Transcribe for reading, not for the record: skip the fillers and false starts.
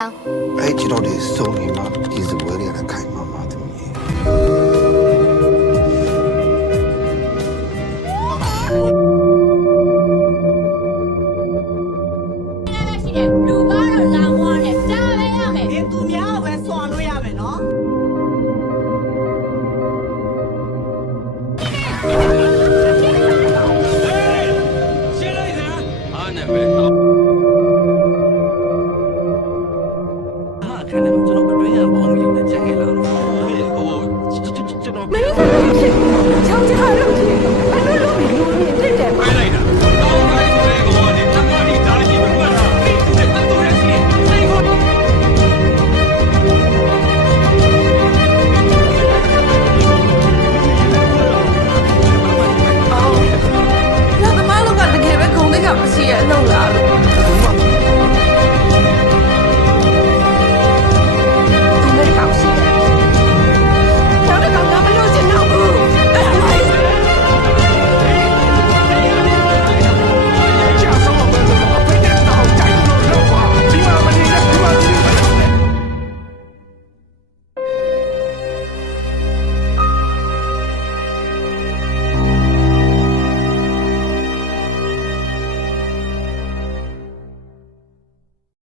အဲ့ကျွန်တော်ဒီစုံနေမှာဒီစပွဲတွေကခိုင်မာပါသမီးလူကတော့လောင်ဝါနဲ့တားပဲရမယ် ဒီသူများကိုပဲစွာလို့ရမယ်နော် ရှင်းလိုက်စမ်းအားနဲ့ပဲအခန်းထဲမှာကျွန်တော်အတွင်းရဘောင်းကြီးနဲ့ကြက်ခဲ့လာတော့ဟိုကျွန်တော် မင်းတို့ကဖြစ်